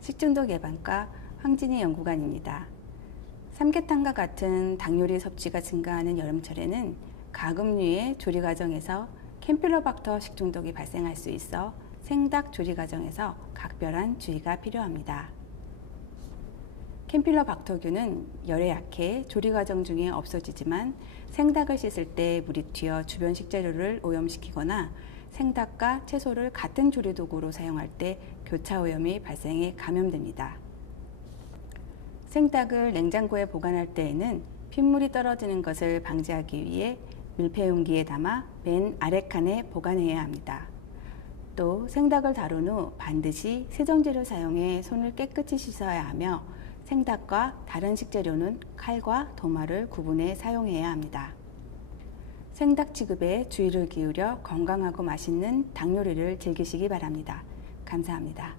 식중독 예방과 황진희 연구관입니다. 삼계탕과 같은 닭 요리 섭취가 증가하는 여름철에는 가금류의 조리 과정에서 캠필로박터 식중독이 발생할 수 있어 생닭 조리 과정에서 각별한 주의가 필요합니다. 캠필로박터균은 열에 약해 조리 과정 중에 없어지지만 생닭을 씻을 때 물이 튀어 주변 식재료를 오염시키거나 생닭과 채소를 같은 조리 도구로 사용할 때 교차 오염이 발생해 감염됩니다. 생닭을 냉장고에 보관할 때에는 핏물이 떨어지는 것을 방지하기 위해 밀폐 용기에 담아 맨 아래 칸에 보관해야 합니다. 또 생닭을 다룬 후 반드시 세정제를 사용해 손을 깨끗이 씻어야 하며 생닭과 다른 식재료는 칼과 도마를 구분해 사용해야 합니다. 생닭 취급에 주의를 기울여 건강하고 맛있는 닭 요리를 즐기시기 바랍니다. 감사합니다.